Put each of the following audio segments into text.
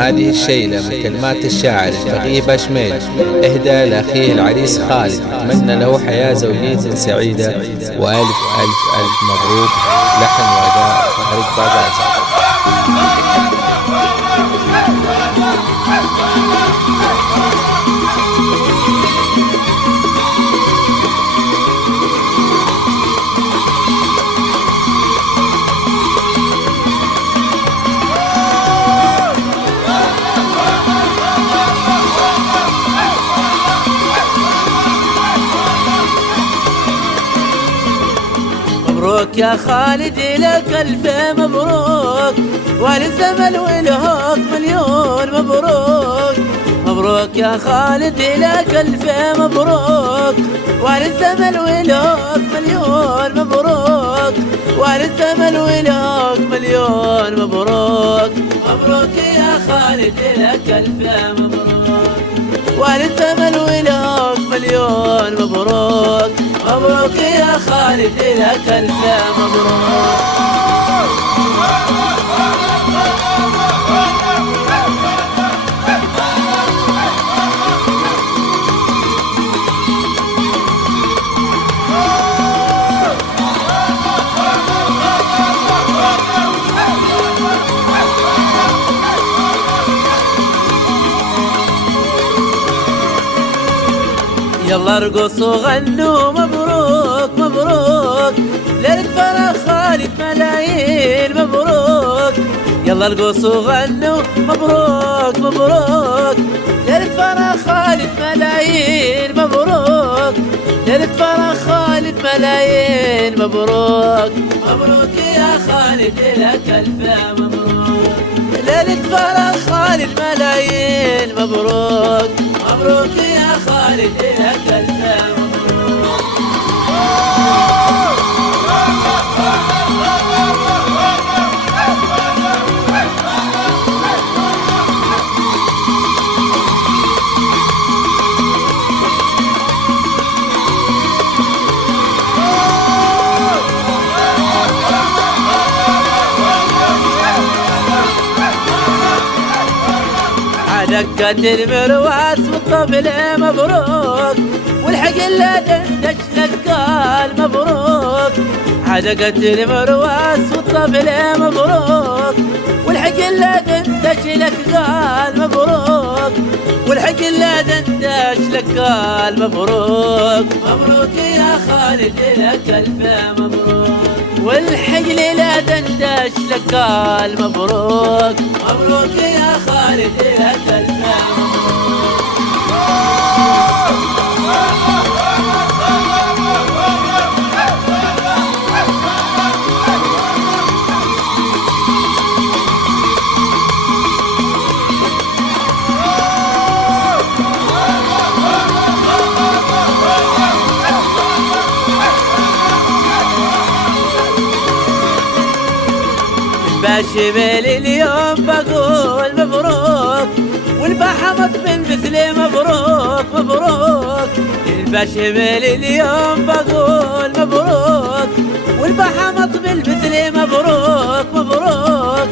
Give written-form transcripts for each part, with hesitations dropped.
هذه الشيلة من كلمات الشاعر الفقيه بشميل إهدى لأخيه العريس خالد، أتمنى له حياة زوجية سعيدة، وألف ألف ألف مبروك. لحن وأداء طارق باقاسي. مبروك يا خالد لك ألف مبروك، وللزمن والهوك مليون مبروك. مبروك يا خالد لك ألف مبروك، وللزمن والهوك مليون مبروك، وللزمن والهوك مليون مبروك. مبروك يا خالد لك ألف مبروك، وللزمن والهوك مليون مبروك. مبروك يا خالد لك ألف مبروك. يلا ارقصوا غنوا مبروك مبروك، ليلة فرح خالد ملايين مبروك. يلا ارقصوا غنوا مبروك مبروك، ليلة فرح خالد ملايين مبروك، ليلة فرح خالد ملايين مبروك. مبروك يا خالد لك ألف مبروك، ليلة فرح خالد ملايين مبروك. مبروك يا خالد لك ألف مبروك. دقت المرواس والطبل مبروك، والحق اللي دندش لك قال مبروك. عدقت المرواس والطبل مبروك، والحق اللي دندش لك قال مبروك، والحق اللي دندش لك قال مبروك. مبروك يا خالد لك ألف مبروك، والحق لا دندش لك قال مبروك. مبروك يا خالد لك ألف مبروك. بشمل اليوم بقول مبروك، والبحمط من مثل مبروك مبروك. البشمل اليوم بقول مبروك، والبحمط بالمثل مبروك مبروك،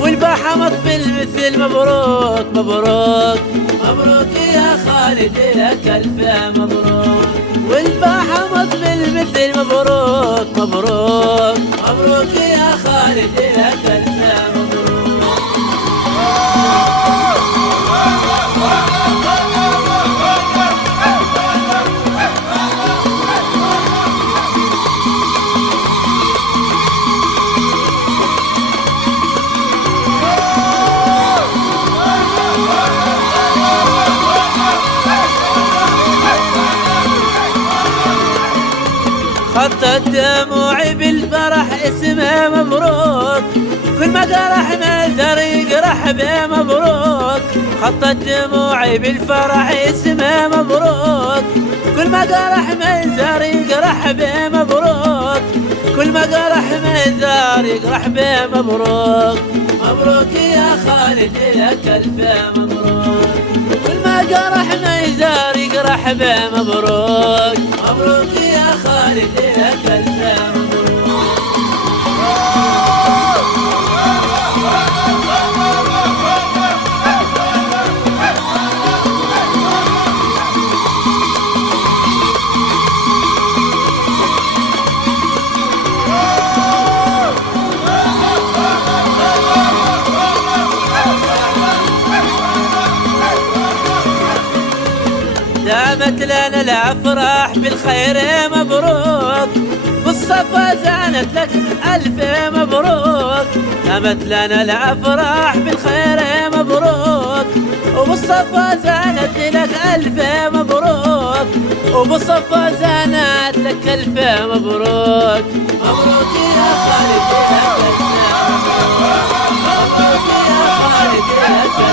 والبحمط بالمثل مبروك مبروك. مبروك يا خالد لك ألف مبروك، والبحمط بالمثل مبروك مبروك. مبروك يا خالد لك ألف مبروك. خطت دموعي بالفرح اسمه مبروك، كل ما جرح مثر يجرح به مبروك. خطت دموعي بالفرح اسمه مبروك، كل ما جرح مثر يجرح به مبروك، كل ما جرح مثر يجرح به مبروك. مبروك يا خالد لك ألف مبروك، كل ما جرح مثر يجرح به مبروك. مبروك يا خالد لك ألف مبروك. زانت لنا الافراح بالخير مبروك، بالصفا زانت لك الف مبروك. قامت لنا الافراح بالخير مبروك، وبالصفا زانت لك الف مبروك، وبالصفا زانت لك الف مبروك. مبروك يا خالد لك الف مبروك، مبروك يا خالد لك